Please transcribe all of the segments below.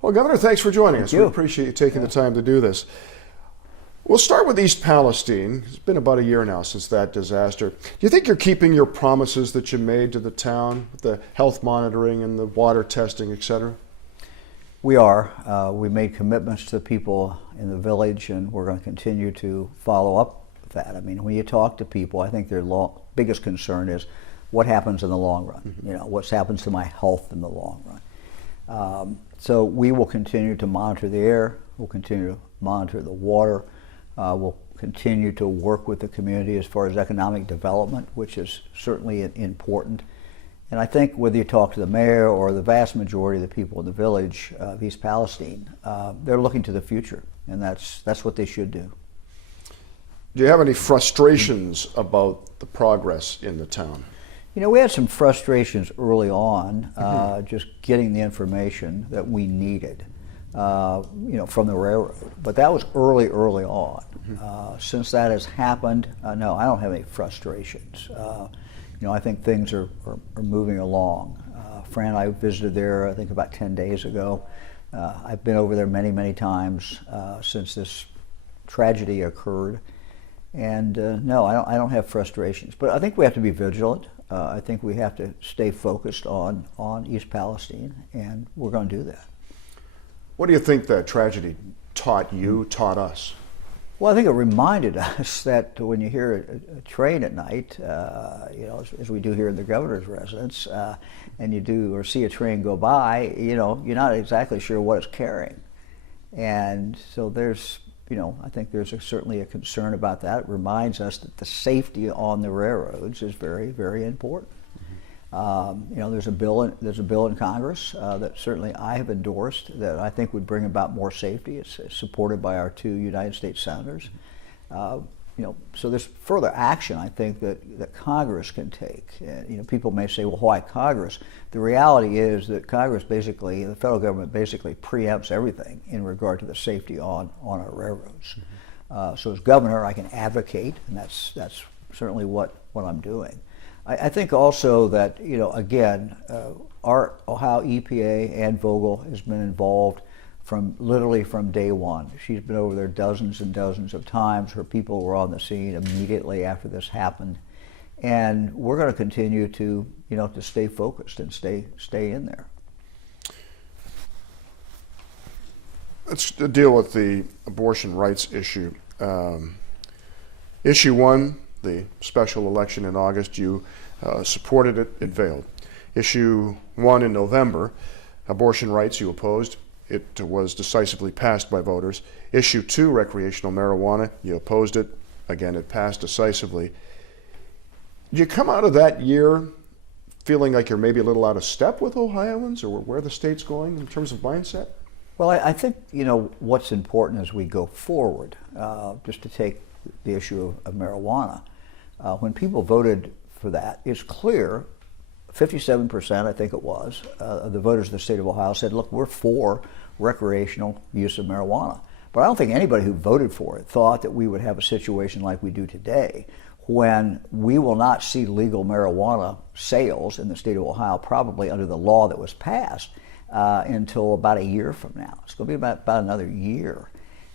Well, Governor, thanks for joining us. You. We appreciate you taking the time to do this. We'll start with East Palestine. It's been about a year now since that disaster. Do you think you're keeping your promises that you made to the town, with the health monitoring and the water testing, et cetera? We are. We made commitments to the people in the village, and we're going to continue to follow up with that. I mean, when you talk to people, I think their biggest concern is what happens in the long run. Mm-hmm. You know, what happens to my health in the long run. So we will continue to monitor the air. We'll continue to monitor the water. We'll continue to work with the community as far as economic development, which is certainly important. And I think whether you talk to the mayor or the vast majority of the people in the village of East Palestine, they're looking to the future, and that's what they should do. Do you have any frustrations about the progress in the town? You know, we had some frustrations early on, just getting the information that we needed, you know, from the railroad. But that was early on. Since that has happened, no, I don't have any frustrations. You know, I think things are moving along. Fran and I visited there, I think, about 10 days ago. I've been over there many times since this tragedy occurred. And no, I don't have frustrations. But I think we have to be vigilant. I think we have to stay focused on East Palestine, and we're going to do that. What do you think that tragedy taught you, taught us? Well, I think it reminded us that when you hear a train at night, you know, as we do here in the governor's residence, and you do or see a train go by, you know, you're not exactly sure what it's carrying. And so there's, you know, I think there's certainly a concern about that. It reminds us that the safety on the railroads is very important. You know, there's a bill in Congress that certainly I have endorsed that I think would bring about more safety. It's supported by our 2 United States senators. You know, so there's further action I think that Congress can take. You know, people may say, well, why Congress? The reality is that Congress basically, the federal government basically preempts everything in regard to the safety on our railroads. So as governor, I can advocate, and that's certainly what I'm doing. I think also that, you know, again, our Ohio EPA, Ann Vogel, has been involved literally from day one. She's been over there dozens and dozens of times. Her people were on the scene immediately after this happened. And we're going to continue to, you know, to stay focused and stay in there. Let's deal with the abortion rights issue. Issue 1, the special election in August, you supported it, it failed. Issue 1 in November, abortion rights, you opposed. It was decisively passed by voters. Issue 2, recreational marijuana, you opposed it. Again, it passed decisively. Did you come out of that year feeling like you're maybe a little out of step with Ohioans, or where the state's going in terms of mindset? Well, I think, you know, what's important as we go forward, just to take the issue of marijuana, when people voted for that, it's clear, 57%, I think it was, of the voters of the state of Ohio said, look, we're for recreational use of marijuana. But I don't think anybody who voted for it thought that we would have a situation like we do today, when we will not see legal marijuana sales in the state of Ohio, probably under the law that was passed, until about a year from now. It's going to be about another year.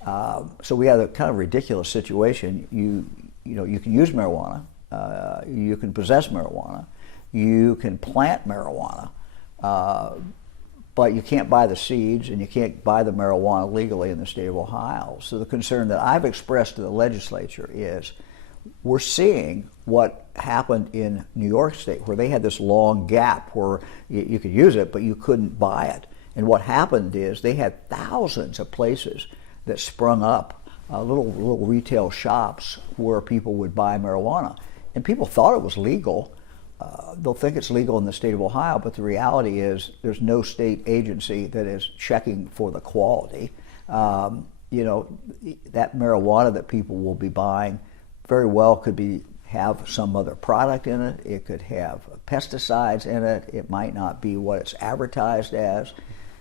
So we have a kind of ridiculous situation. You know, you can use marijuana, you can possess marijuana, you can plant marijuana, but you can't buy the seeds and you can't buy the marijuana legally in the state of Ohio. So the concern that I've expressed to the legislature is we're seeing what happened in New York State, where they had this long gap where you could use it, but you couldn't buy it. And what happened is they had thousands of places that sprung up, little retail shops where people would buy marijuana. And people thought it was legal. They'll think it's legal in the state of Ohio, but the reality is there's no state agency that is checking for the quality. You know, that marijuana that people will be buying very well could have some other product in it. It could have pesticides in it. It might not be what it's advertised as.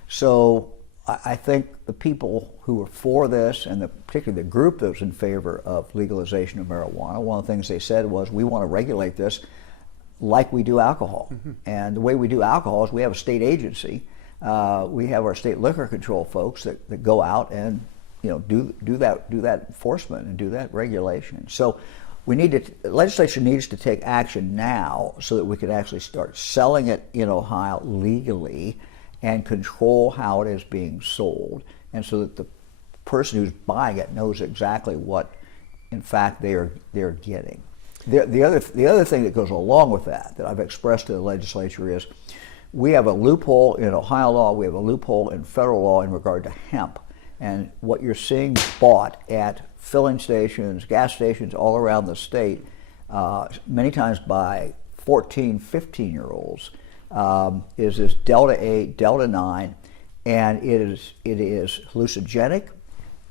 So I think the people who are for this, and particularly the group that was in favor of legalization of marijuana, one of the things they said was, we want to regulate this like we do alcohol. Mm-hmm. And the way we do alcohol is we have a state agency We have our state liquor control folks that go out and do that enforcement and do that regulation. So the legislature needs to take action now so that we can actually start selling it in Ohio legally and control how it is being sold, and so that the person who's buying it knows exactly what, in fact, they're getting. The other thing that goes along with that I've expressed to the legislature is we have a loophole in Ohio law, we have a loophole in federal law in regard to hemp. And what you're seeing bought at filling stations, gas stations all around the state, many times by 14, 15-year-olds, is this Delta 8, Delta 9, and it is hallucinogenic,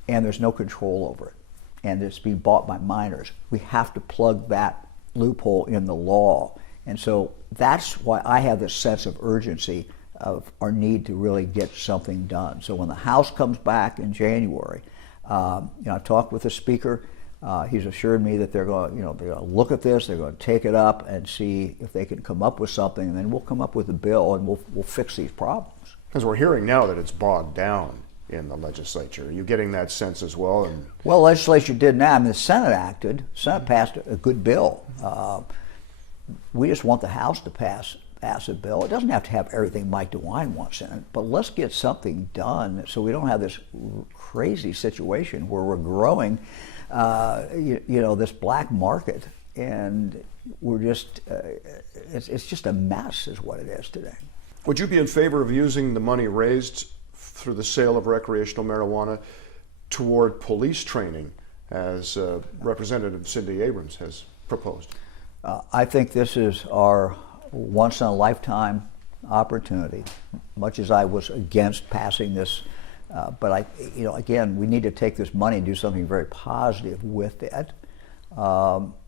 and there's no control over it. And it's being bought by minors. We have to plug that loophole in the law. And so that's why I have this sense of urgency of our need to really get something done. So when the House comes back in January, I talked with the Speaker. He's assured me that they're going to look at this, they're going to take it up and see if they can come up with something, and then we'll come up with a bill and we'll fix these problems. Because we're hearing now that it's bogged down in the legislature. Are you getting that sense as well? Well, the legislature did now. I mean, the Senate passed a good bill. We just want the House to pass a bill. It doesn't have to have everything Mike DeWine wants in it, but let's get something done so we don't have this crazy situation where we're growing, this black market, and we're just, it's just a mess is what it is today. Would you be in favor of using the money raised through the sale of recreational marijuana toward police training, as Representative Cindy Abrams has proposed? I think this is our once-in-a-lifetime opportunity. Much as I was against passing this, but again, we need to take this money and do something very positive with it.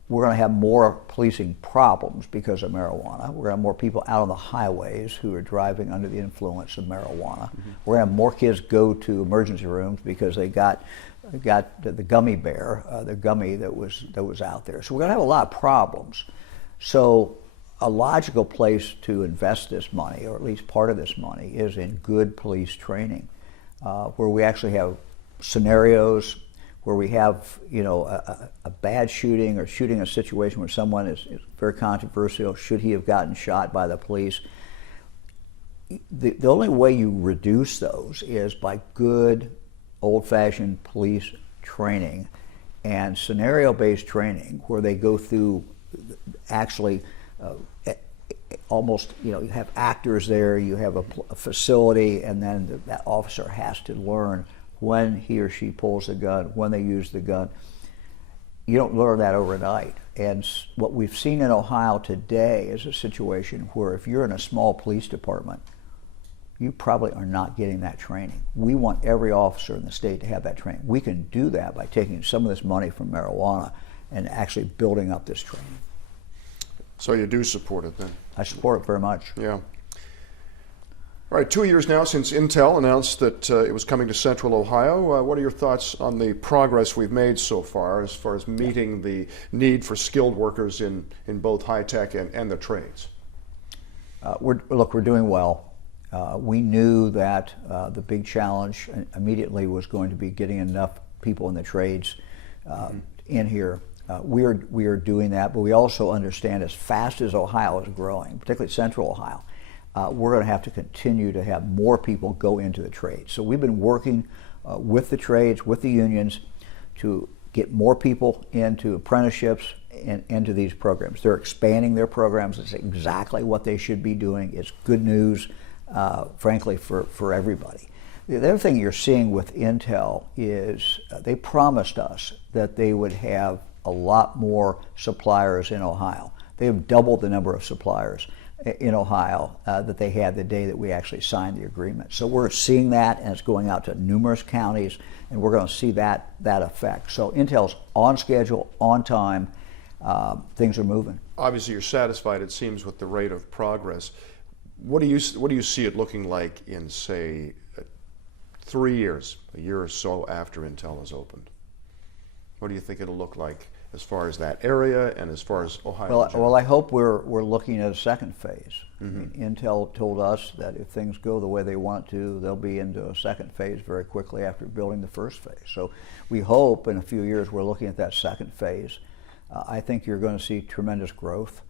We're going to have more policing problems because of marijuana. We're going to have more people out on the highways who are driving under the influence of marijuana. Mm-hmm. We're going to have more kids go to emergency rooms because they got the gummy bear, the gummy that was out there. So we're going to have a lot of problems. So a logical place to invest this money, or at least part of this money, is in good police training, where we actually have scenarios where we have a bad shooting or shooting a situation where someone is very controversial. Should he have gotten shot by the police? The only way you reduce those is by good old-fashioned police training and scenario-based training, where they go through actually almost, you have actors there, you have a facility, and then that officer has to learn when he or she pulls the gun, when they use the gun. You don't learn that overnight. And what we've seen in Ohio today is a situation where if you're in a small police department, you probably are not getting that training. We want every officer in the state to have that training. We can do that by taking some of this money from marijuana and actually building up this training. So you do support it then? I support it very much. Yeah. All right, 2 years now since Intel announced that it was coming to Central Ohio. What are your thoughts on the progress we've made so far as meeting the need for skilled workers in both high tech and the trades? We're doing well. We knew that the big challenge immediately was going to be getting enough people in the trades in here. We are doing that, but we also understand as fast as Ohio is growing, particularly Central Ohio, we're going to have to continue to have more people go into the trades. So we've been working with the trades, with the unions, to get more people into apprenticeships and into these programs. They're expanding their programs. It's exactly what they should be doing. It's good news, frankly, for everybody. The other thing you're seeing with Intel is they promised us that they would have a lot more suppliers in Ohio. They have doubled the number of suppliers in Ohio that they had the day that we actually signed the agreement. So we're seeing that, and it's going out to numerous counties, and we're going to see that effect. So Intel's on schedule, on time. Things are moving. Obviously, you're satisfied, it seems, with the rate of progress. What do you see it looking like in, say, 3 years, a year or so after Intel is opened? What do you think it'll look like as far as that area and as far as Ohio? in Well, general? I hope we're looking at a second phase. I mean, Intel told us that if things go the way they want to, they'll be into a second phase very quickly after building the first phase. So we hope in a few years we're looking at that second phase. I think you're going to see tremendous growth.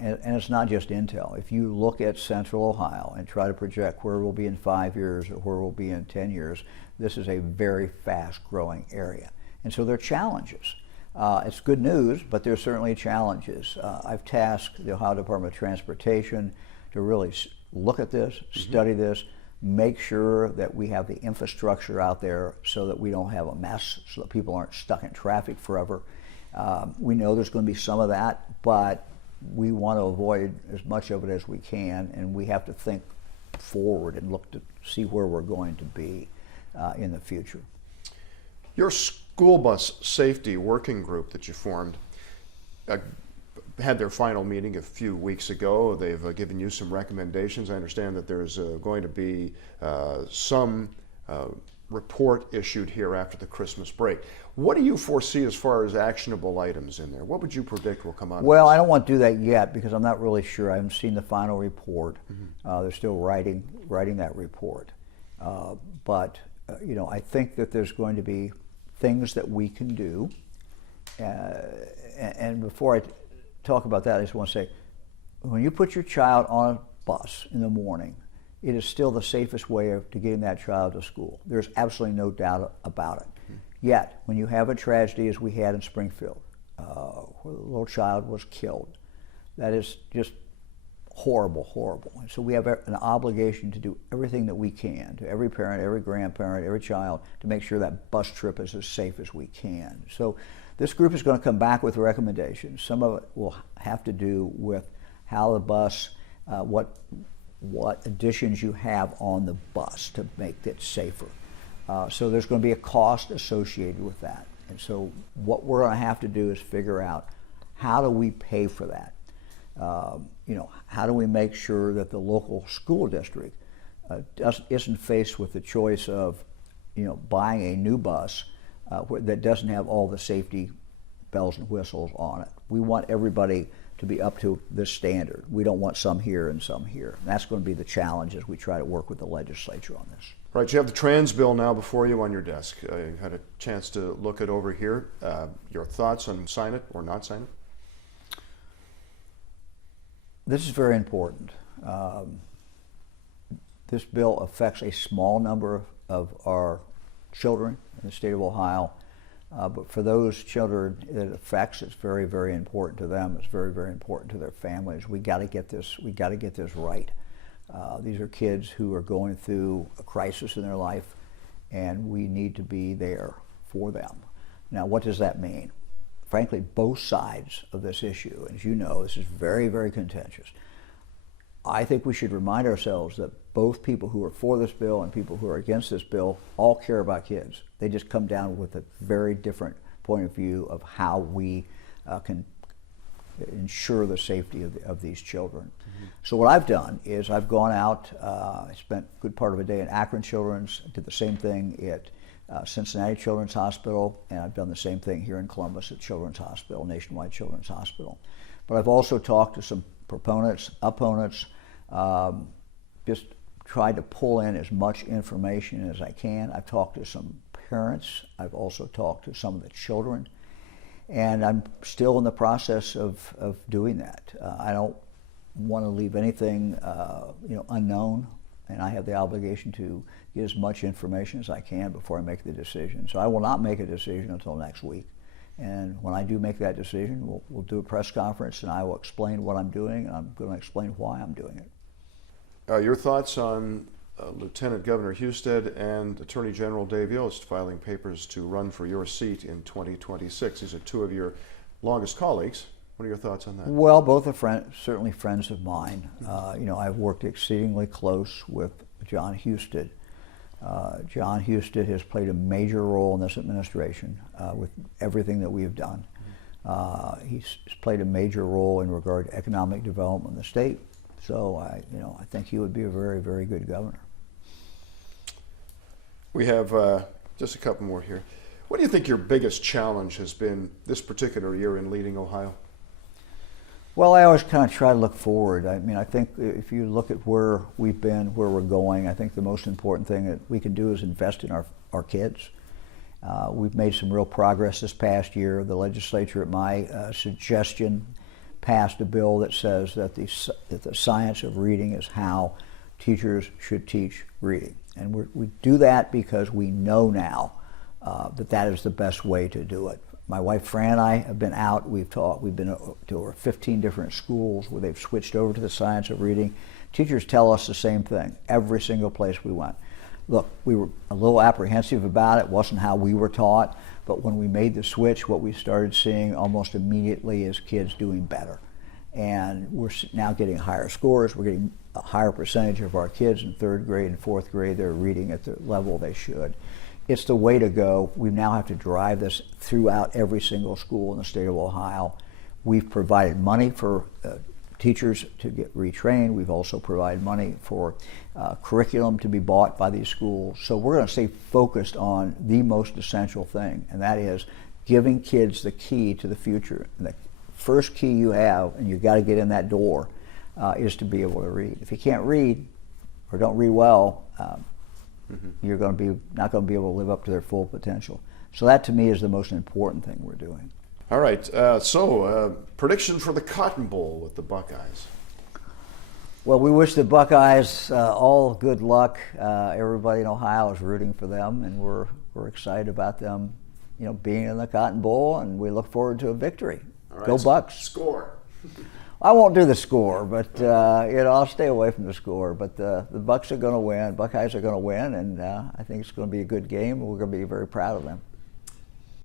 And it's not just Intel. If you look at Central Ohio and try to project where we'll be in 5 years or where we'll be in 10 years, this is a very fast-growing area. And so there are challenges. It's good news, but there's certainly challenges. I've tasked the Ohio Department of Transportation to really look at this, study this, make sure that we have the infrastructure out there so that we don't have a mess, so that people aren't stuck in traffic forever. We know there's going to be some of that, but we want to avoid as much of it as we can, and we have to think forward and look to see where we're going to be in the future. Your school bus safety working group that you formed had their final meeting a few weeks ago. They've given you some recommendations. I understand that there's going to be some report issued here after the Christmas break. What do you foresee as far as actionable items in there? What would you predict will come out of Well, this? I don't want to do that yet because I'm not really sure. I haven't seen the final report. They're still writing that report. But I think that there's going to be things that we can do. And before I talk about that, I just want to say, when you put your child on a bus in the morning, it is still the safest way to getting that child to school. There's absolutely no doubt about it. Yet, when you have a tragedy as we had in Springfield, where the little child was killed, that is just horrible, horrible. And so we have an obligation to do everything that we can, to every parent, every grandparent, every child, to make sure that bus trip is as safe as we can. So this group is going to come back with recommendations. Some of it will have to do with how the bus, what additions you have on the bus to make it safer. So there's going to be a cost associated with that. And so what we're going to have to do is figure out, how do we pay for that? How do we make sure that the local school district isn't faced with the choice of buying a new bus that doesn't have all the safety bells and whistles on it? We want everybody to be up to this standard. We don't want some here and some here. And that's going to be the challenge as we try to work with the legislature on this. Right, you have the trans bill now before you on your desk. You had a chance to look it over here. Your thoughts on sign it or not sign it? This is very important. This bill affects a small number of our children in the state of Ohio, but for those children it affects, it's very, very important to them. It's very, very important to their families. We got to get this. We got to get this right. These are kids who are going through a crisis in their life, and we need to be there for them. Now, what does that mean? Frankly, both sides of this issue, as you know, this is very, very contentious. I think we should remind ourselves that both people who are for this bill and people who are against this bill all care about kids. They just come down with a very different point of view of how we can ensure the safety of these children. So what I've done is I've gone out, I spent a good part of a day in Akron Children's, did the same thing at Cincinnati Children's Hospital, and I've done the same thing here in Columbus at Children's Hospital, Nationwide Children's Hospital. But I've also talked to some proponents, opponents, just tried to pull in as much information as I can. I've talked to some parents, I've also talked to some of the children, and I'm still in the process of doing that. I don't want to leave anything unknown, and I have the obligation to get as much information as I can before I make the decision. So I will not make a decision until next week. And when I do make that decision, we'll do a press conference, and I will explain what I'm doing, and I'm going to explain why I'm doing it. Your thoughts on Lieutenant Governor Housted and Attorney General Dave Yost filing papers to run for your seat in 2026? These are two of your longest colleagues. What are your thoughts on that? Well, both are certainly friends of mine. I've worked exceedingly close with John Housted. John Housted has played a major role in this administration with everything that we have done. He's played a major role in regard to economic development in the state. So I think he would be a very, very good governor. We have just a couple more here. What do you think your biggest challenge has been this particular year in leading Ohio? Well, I always kind of try to look forward. I mean, I think if you look at where we've been, where we're going, I think the most important thing that we can do is invest in our kids. We've made some real progress this past year. The legislature, at my suggestion, passed a bill that says that the science of reading is how teachers should teach reading. And we do that because we know now that is the best way to do it. My wife Fran and I have been out. We've been to over 15 different schools where they've switched over to the science of reading. Teachers tell us the same thing every single place we went. Look, we were a little apprehensive about it. It wasn't how we were taught. But when we made the switch, what we started seeing almost immediately is kids doing better. And we're now getting higher scores. We're getting a higher percentage of our kids in third grade and fourth grade that are reading at the level they should. It's the way to go. We now have to drive this throughout every single school in the state of Ohio. We've provided money for teachers to get retrained. We've also provided money for curriculum to be bought by these schools. So we're going to stay focused on the most essential thing, and that is giving kids the key to the future. And the first key you have, and you've got to get in that door, is to be able to read. If you can't read or don't read well, you're not going to be able to live up to their full potential. So that to me is the most important thing we're doing. All right, prediction for the Cotton Bowl with the Buckeyes. Well, we wish the Buckeyes all good luck. Everybody in Ohio is rooting for them, and we're excited about them, being in the Cotton Bowl, and we look forward to a victory. All right, Go Bucks! Score. I won't do the score, but I'll stay away from the score. But the Bucks are going to win. Buckeyes are going to win, and I think it's going to be a good game. We're going to be very proud of them.